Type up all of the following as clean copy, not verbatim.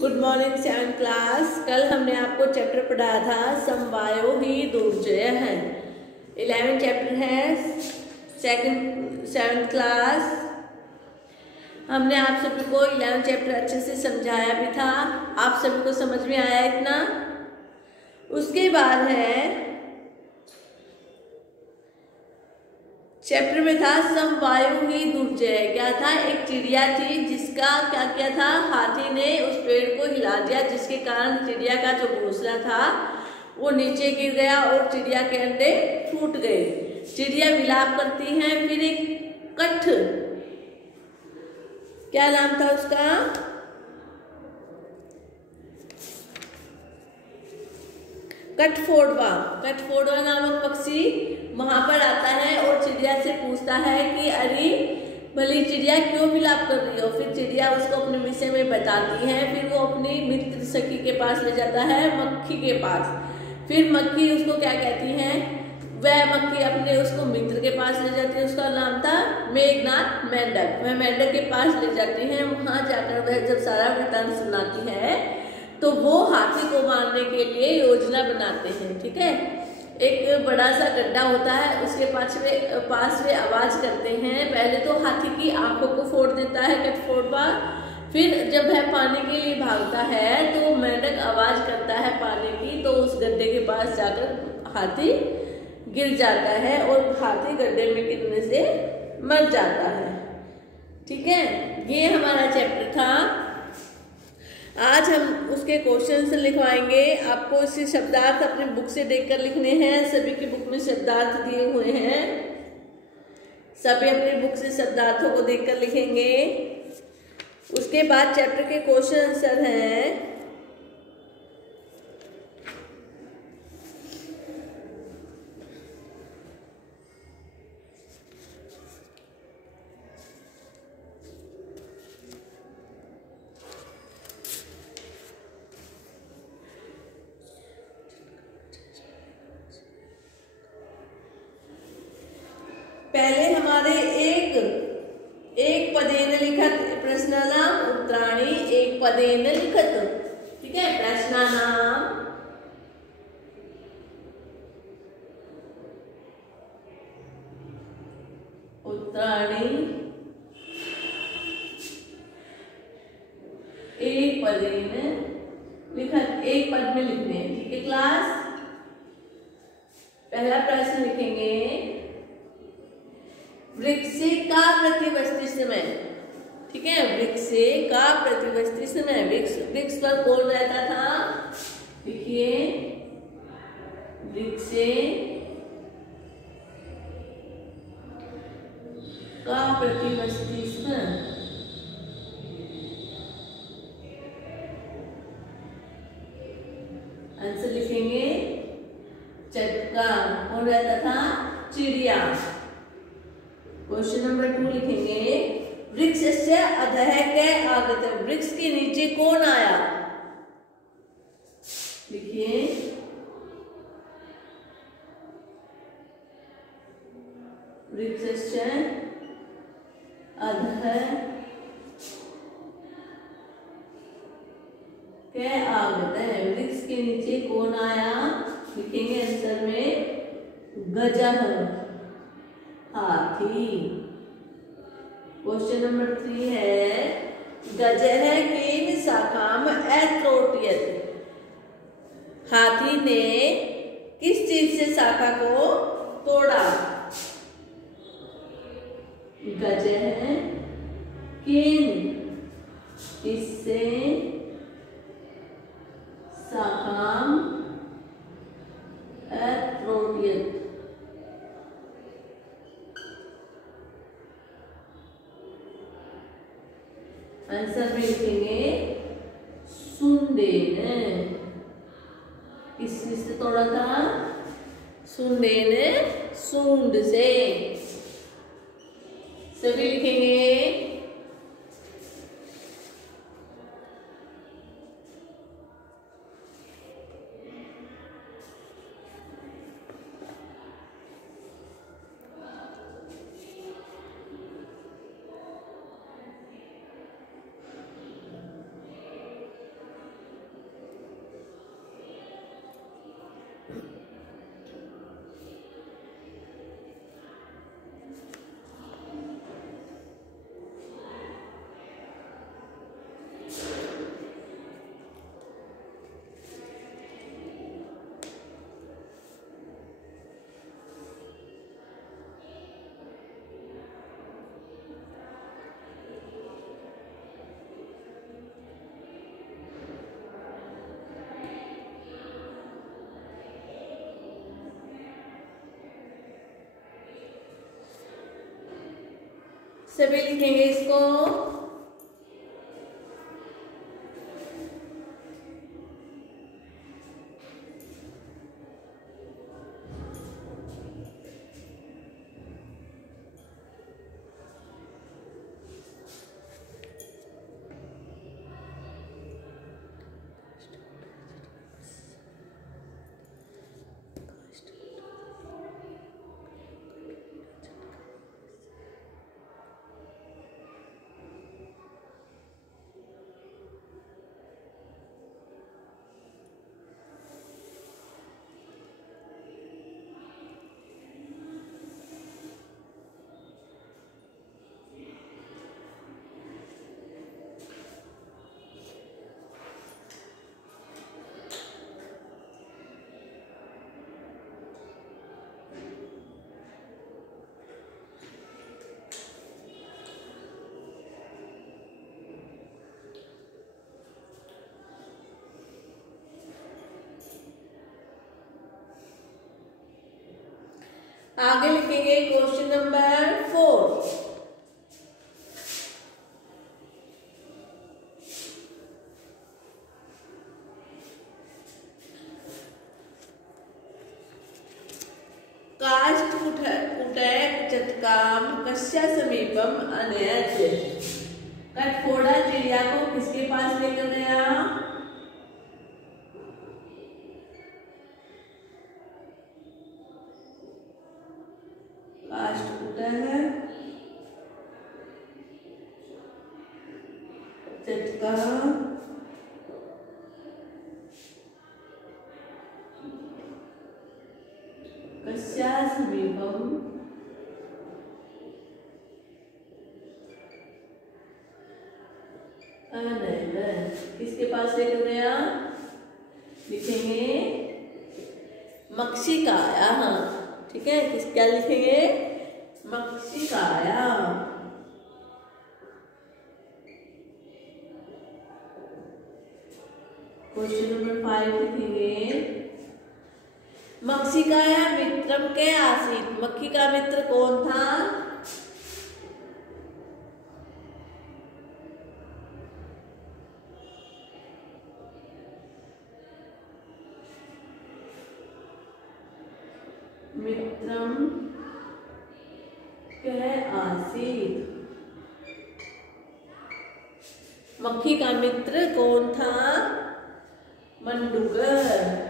Good morning 7th class. कल हमने आपको चैप्टर पढ़ाया था समवायो ही दुर्जय है। 11 चैप्टर है 7th क्लास। हमने आप सभी को 11 चैप्टर अच्छे से समझाया भी था। आप सभी को समझ में आया इतना। उसके बाद है चैप्टर में था समवायो ही दुर्जय। क्या था? एक चिड़िया थी जिसका क्या किया था, हाथी ने उस पेड़ को हिला दिया, जिसके कारण चिड़िया का जो घोंसला था वो नीचे गिर गया और चिड़िया के अंडे फूट गए। चिड़िया विलाप करती है। फिर एक कठ, क्या नाम था उसका, कठफोड़वा नामक पक्षी वहां पर आता है और चिड़िया से पूछता है कि अरे भली चिड़िया क्यों विलाप कर रही हो। फिर चिड़िया उसको अपने विषय में बताती है। फिर वो अपनी मित्र सखी के पास ले जाता है, मक्खी के पास। फिर मक्खी उसको क्या कहती है, वह मक्खी अपने उसको मित्र के पास ले जाती है। उसका नाम था मेघनाथ मेंढक। वह मेंढक के पास ले जाती है। वहां जाकर वह जब सारा वृत्तांत सुनाती है तो वो हाथी को मारने के लिए योजना बनाते हैं। ठीक है, एक बड़ा सा गड्ढा होता है, उसके पास वे आवाज करते हैं। पहले तो हाथी की आंखों को फोड़ देता है कठफोड़वा। फिर जब वह पानी के लिए भागता है तो मेंढक आवाज करता है पानी की, तो उस गड्ढे के पास जाकर हाथी गिर जाता है और हाथी गड्ढे में गिरने से मर जाता है। ठीक है, ये हमारा चैप्टर था। आज हम उसके क्वेश्चन लिखवाएंगे। आपको इसके शब्दार्थ अपनी बुक से देखकर लिखने हैं। सभी की बुक में शब्दार्थ दिए हुए हैं। सभी अपनी बुक से शब्दार्थों को देखकर लिखेंगे। उसके बाद चैप्टर के क्वेश्चन आंसर हैं। पहले हमारे एक पदेन लिखत प्रश्नानाम उत्तराणी, एक पदेन लिखत। ठीक है, प्रश्नानाम उत्तराणी एक पदेन लिखत, एक पद में लिखने हैं। ठीक है क्लास, पहला प्रश्न लिखेंगे, वृक्ष का प्रतिवस्ती समय। ठीक है, वृक्ष का प्रतिवस्ती समय। वृक्ष पर कौन रहता था? देखिए, वृक्ष का प्रतिवस्ती समय। आंसर लिखेंगे चटका। कौन रहता था? चिड़िया। क्वेश्चन नंबर 2 लिखेंगे, वृक्ष से अधः के आगत। वृक्ष के नीचे कौन आया? लिखिए, वृक्ष से अधः के आगत है। वृक्ष के नीचे कौन आया? लिखेंगे आंसर में गजह, हाथी। क्वेश्चन नंबर 3 है, गजह केन शाखाम अत्रोटयत। हाथी ने किस चीज से शाखा को तोड़ा? गजह केन, इससे शाखाम अत्रोटयत। आंसर में लिखेंगे सुंडेन। किस चीज से तोड़ा था? सुंडेन, सूंड से। सभी लिखेंगे। सभी लिखेंगे इसको। आगे लिखेंगे क्वेश्चन नंबर 4। चटकाम कस्या समीपम अनयत। कटफोड़ा चिड़िया को किसके पास लेकर गया? चटका कस्या समीपम किसके पास लेकर गया? लिखेंगे मक्षिकाया। हाँ ठीक है, क्या लिखेंगे? मक्षिकाया। क्वेश्चन नंबर 5 लिखेंगे मक्षिकाया मित्रम के आसीत। मक्खी का मित्र कौन था? मित्रम के आसीत। मक्खी का मित्र कौन था? मंडूकर।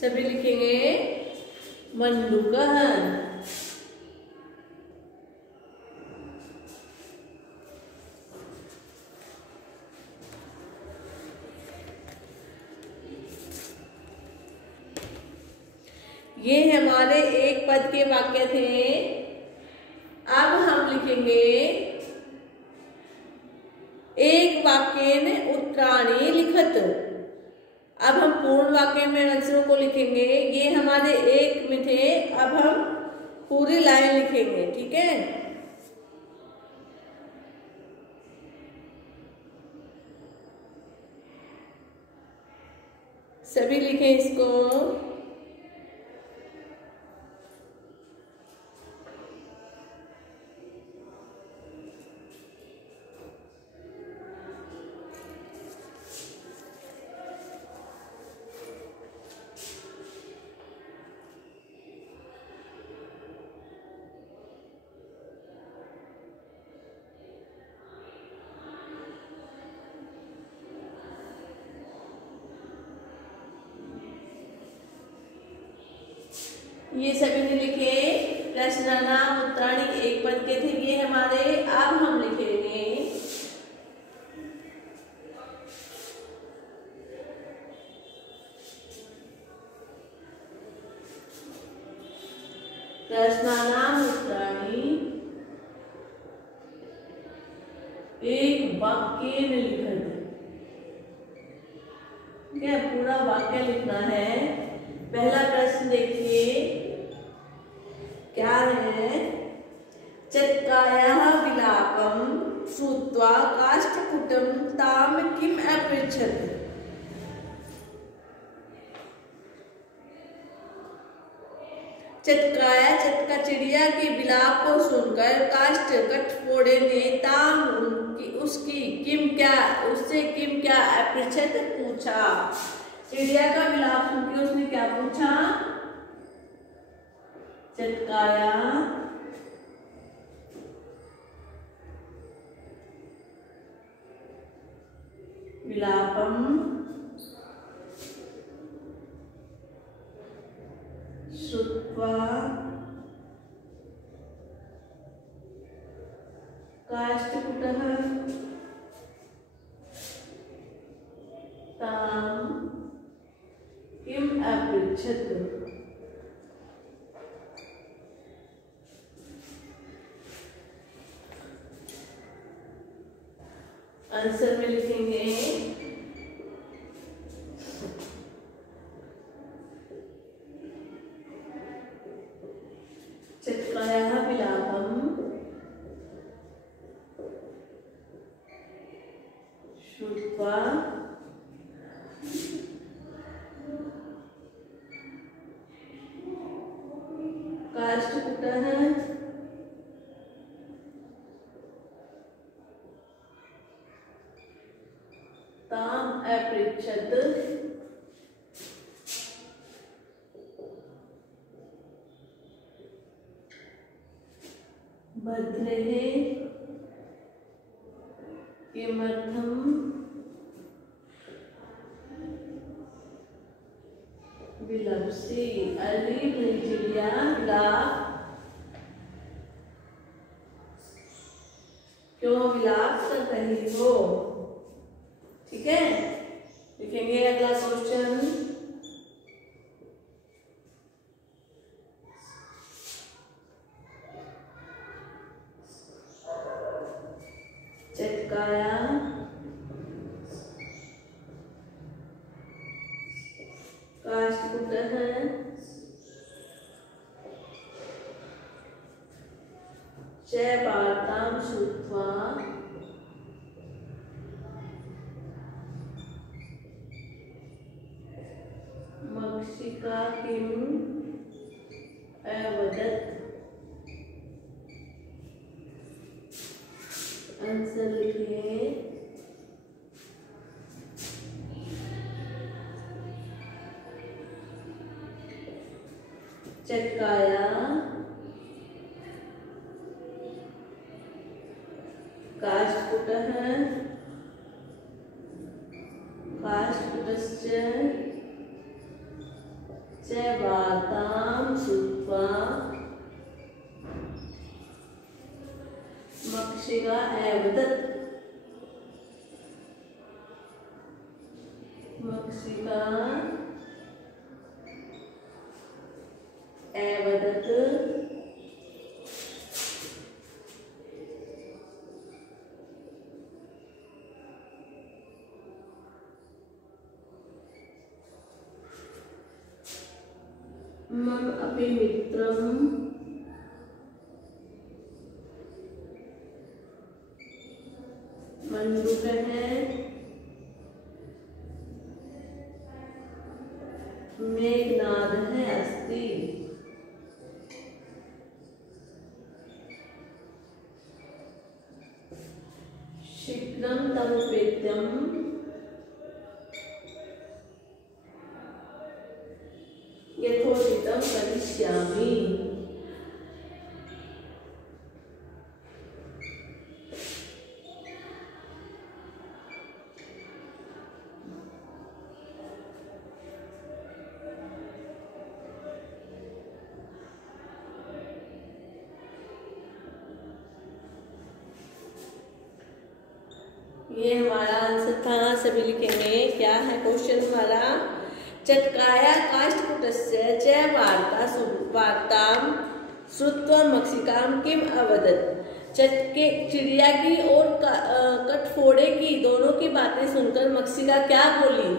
सभी लिखेंगे मंडूकर। ये हमारे एक पद के वाक्य थे। अब हम लिखेंगे एक वाक्य में उत्तराणी लिखत। अब हम पूर्ण वाक्य में आंसरों को लिखेंगे। ये हमारे एक में थे, अब हम पूरी लाइन लिखेंगे। ठीक है, सभी लिखें इसको। ये सभी ने लिखे प्रश्नानाम उत्तराणी एक पद के थे ये हमारे। अब हम लिखेंगे प्रश्नानाम उत्तराणी एक वाक्य में लिखना। क्या पूरा वाक्य लिखना है। पहला प्रश्न देखिए क्या है? चटकायाः विलापं श्रुत्वा काष्ठकुटं तां किम् अपृच्छत्। चटकाया चटका चिड़िया के विलाप को सुनकर काष्ठ कठफोड़े ने ताम उससे किम क्या अपृच्छत पूछा। चिड़िया का विलाप सुनकर उसने क्या पूछा? चटकाया विलापम श्रुत्वा काष्ठकुटः तां किम अपृच्छत्। आंसर में लिखेंगे चटकाया विलापम श्रुत्वा काष्ठकुटः ताम अपृच्छत। भद्रे किमर्थम विलपसी। अली चिड़िया क्यों विलाप कर रही हो? ठीक है, लिखेंगे अगला क्वेश्चन। चटकाया काष्ठकुटः च वार्तां श्रुत्वा मक्षिका किम अवदत्। आंसर लिखिए चटकाया काष्ठकुटः काष्ठकुटश्च च वार्तां श्रुत्वा मक्षिका अवदत्। मक्षिका अवदत् मम अपि मित्रं मण्डूकः मेघनादः अस्ति। शीघ्रं तमुपेत्यं यथोचितं करिष्यामि। ये हमारा आंसर था, सभी लिखेंगे। क्या है क्वेश्चन हमारा? चटकाया काष्ठकुटस्य च वार्तां श्रुत्वा मक्षिकां किम अवदत्। चटके चिड़िया की और कठफोड़े की दोनों की बातें सुनकर मक्षिका क्या बोली?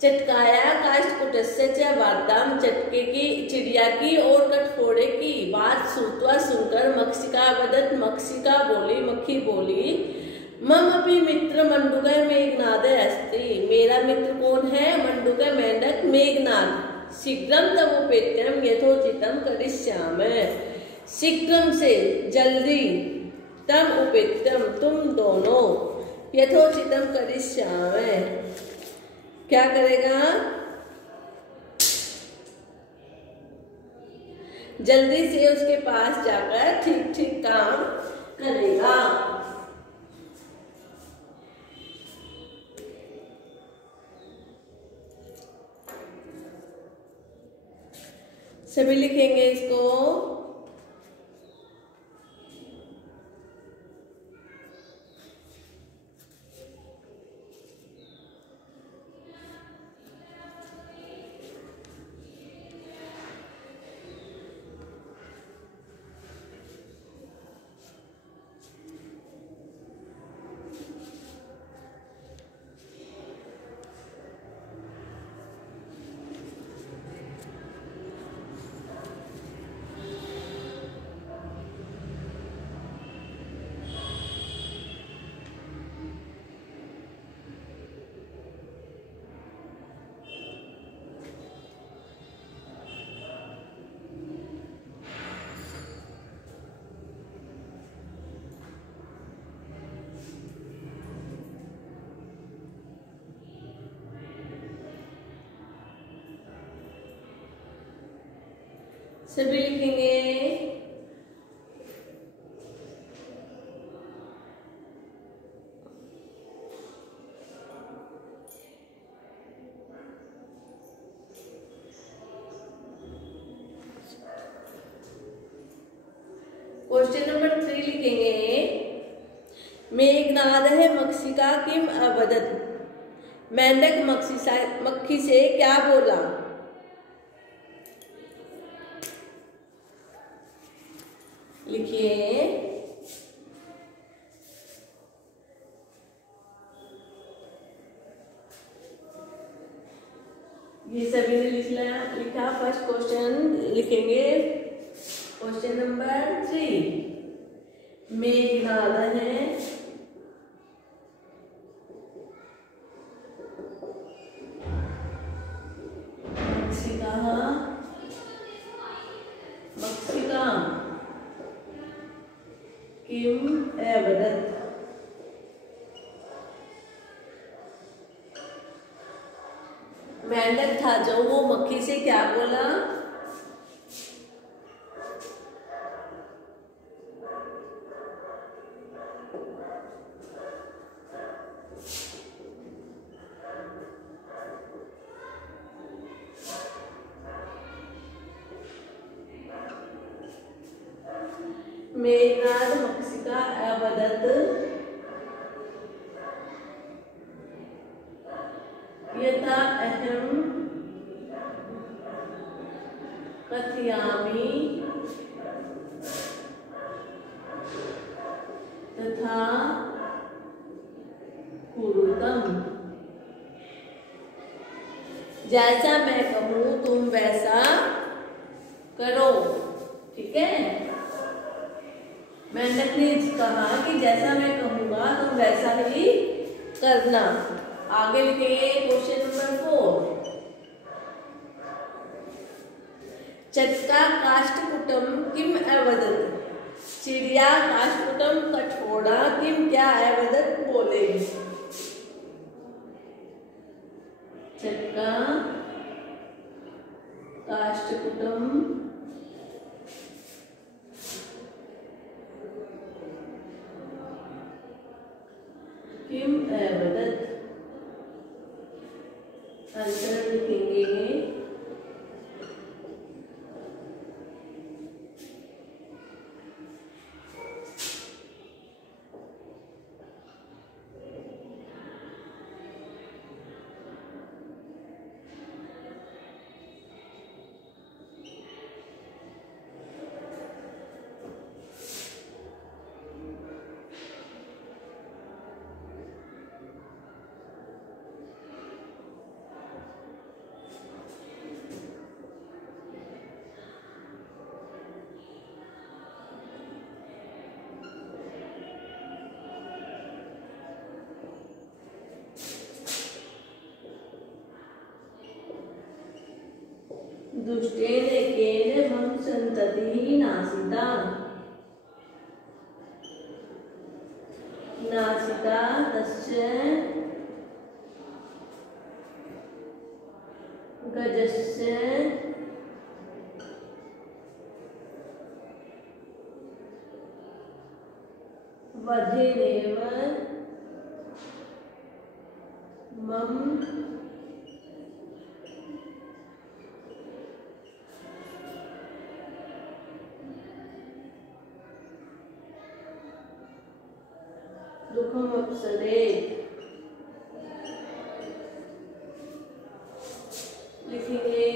चटकाया काष्ठकुटस्य च वार्तां, चटके की चिड़िया की और कठफोड़े की बात श्रुत्वा सुनकर मक्षिका अवदत्, मक्षिका बोली, मक्खी बोली मम अपि मित्र मंडूकः मेघनादः अस्ति। मेरा मित्र कौन है? मंडूक मेंढक मेघनाद। शीघ्रम तमुपेत्यम यथोचितम करिष्यामि। शीघ्रम से जल्दी, तम उपेत्यम तुम दोनों, यथोचितम करिष्यामि क्या करेगा, जल्दी से उसके पास जाकर ठीक ठीक काम करेगा। सभी लिखेंगे इसको। सभी लिखेंगे। क्वेश्चन नंबर 3 लिखेंगे। मेघनाद है मक्षिका किम अवदत, मेंढक मक्खी से क्या बोला। लिखिए। ये सभी ने लिखा। फर्स्ट क्वेश्चन लिखेंगे। क्वेश्चन नंबर 3, मेघनाद है मक्षिका किम अवदत, मेंढक था जो वो मक्खी से क्या बोला। मेघनाद मक्षिका अवदत यथा अहम कथयामि तथा कुरुतम। जैसा मैं कहूं तुम वैसा करो। ठीक है, मेंढक ने कहा कि जैसा मैं कहूंगा तुम वैसा ही करना। आगे लिखेंगे क्वेश्चन नंबर 4, चट्टा काष्ठकुटम किम अवदत, चिड़िया काष्ठकुटम कठोड़ा किम क्या अवदत बोले। चट्टा काष्ठकुटम किम अवदत, आंसर लिखेंगे। दुष्टेन एकेन मम संततिः नासिता। नासिता तस्य गजस्य वधेनेव मम दुखम अपसरेत्। लिखेंगे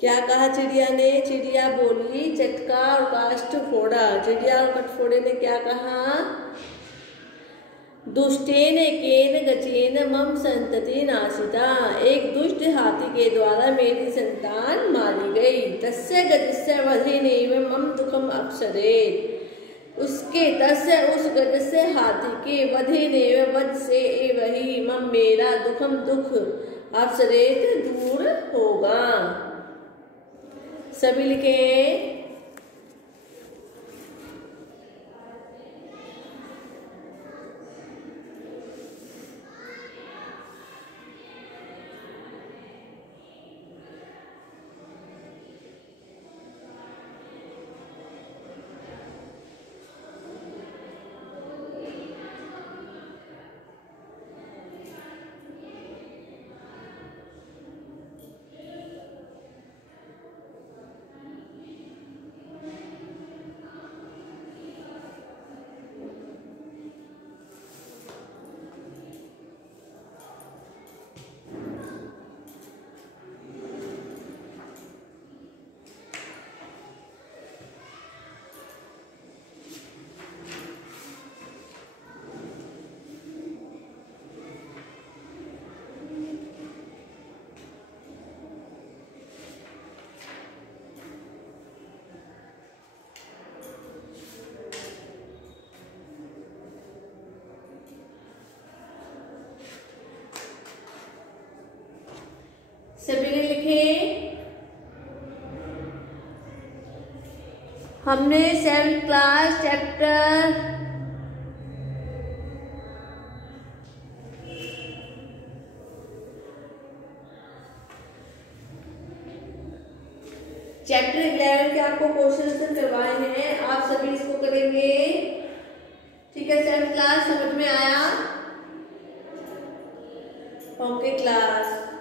क्या कहा चिड़िया ने? चिड़िया बोली चटका और काष्ठ फोड़ा। चिड़िया और कटफोड़े ने क्या कहा? दुष्टेन एकेन गजेन मम संतति नासिता। एक दुष्ट हाथी के द्वारा मेरी संतान मारी गई। तस्य गजस्य वधेनेव मम दुखम अपसरेत्। उसके तस्य उस गज से हाथी के वधेनेव वध से वही मम मेरा दुखम दुख अपसरेत् दूर होगा। सभी लिखें सभी ने लिखे। हमने 7th क्लास चैप्टर चैप्टर 11 के आपको क्वेश्चन करवाए हैं। आप सभी इसको करेंगे, ठीक है? 7th क्लास समझ में आया? Okay class.